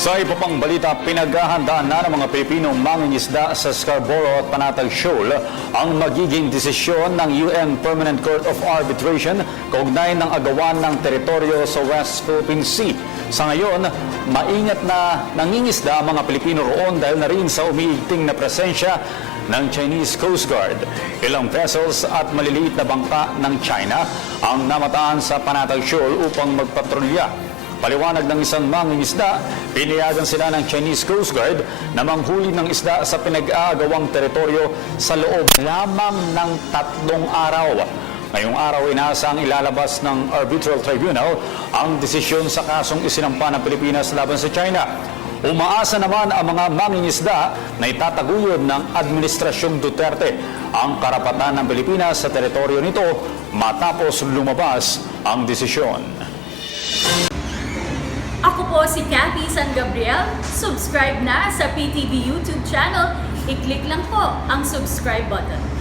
Sa iba pang balita, pinaghahandaan na ng mga Pilipinong mangingisda sa Scarborough at Panatag Shoal ang magiging desisyon ng UN Permanent Court of Arbitration kaugnay ng agawan ng teritoryo sa West Philippine Sea. Sa ngayon, maingat na nangingisda ang mga Pilipino roon dahil na rin sa umiigting na presensya ng Chinese Coast Guard. Ilang vessels at maliliit na bangka ng China ang namataan sa Panatag Shoal upang magpatrolya. Paliwanag ng isang mangingisda, pinayagan sila ng Chinese Coast Guard na manghuli ng isda sa pinag-aagawang teritoryo sa loob lamang ng 3 araw. Ngayong araw, inaasang ilalabas ng Arbitral Tribunal ang desisyon sa kasong isinampa ng Pilipinas laban sa China. Umaasa naman ang mga mangingisda na itataguyod ng Administrasyong Duterte ang karapatan ng Pilipinas sa teritoryo nito matapos lumabas ang desisyon. Ako po si Cathy San Gabriel. Subscribe na sa PTV YouTube channel. I-click lang po ang subscribe button.